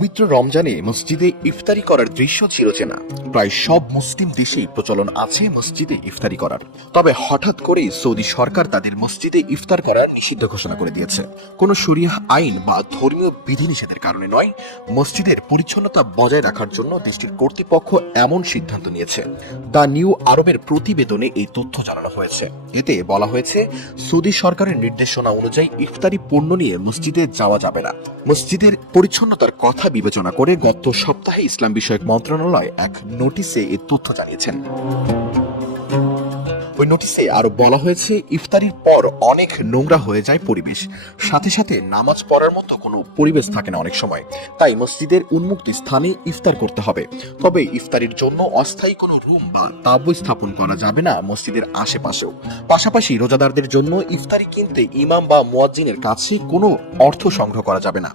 পবিত্র রমজানে মসজিদে ইফতারি করার দৃশ্য চিরচেনা। প্রায় সব মুসলিম দেশেই প্রচলন আছে মসজিদে ইফতারি করার। তবে হঠাৎ করেই সৌদি সরকার তাদের মসজিদে ইফতার করার নিষিদ্ধ ঘোষণা করে দিয়েছে। কোনো শরিয়াহ আইন বা ধর্মীয় বিধিনিষেধের কারণে নয়, মসজিদের পরিচ্ছন্নতা বজায় রাখার জন্য দেশটির কর্তৃপক্ষ এমন সিদ্ধান্ত নিয়েছে। দ্য নিউ আরবের প্রতিবেদনে এই তথ্য জানানো হয়েছে। এতে বলা হয়েছে, সৌদি সরকারের নির্দেশনা অনুযায়ী ইফতারি পণ্য নিয়ে মসজিদে যাওয়া যাবে না। মসজিদের পরিচ্ছন্নতার কথা বিবেচনা করে গত সপ্তাহে ইসলাম বিষয়ক মন্ত্রণালয় এক নোটিশে এই তথ্য জানিয়েছেন। ওই নোটিশে আরো বলা হয়েছে, ইফতারির পর অনেক নোংরা হয়ে যায় পরিবেশ, সাথে সাথে নামাজ পড়ার মতো কোনো পরিবেশ থাকে না অনেক সময়। তাই মসজিদের উন্মুক্ত স্থানে ইফতার করতে হবে। তবে ইফতারির জন্য অস্থায়ী কোনো রুম বা তাঁবু স্থাপন করা যাবে না মসজিদের আশেপাশেও। পাশাপাশি রোজাদারদের জন্য ইফতারি কিনতে ইমাম বা মুয়াজ্জিনের কাছে কোনো অর্থ সংগ্রহ করা যাবে না।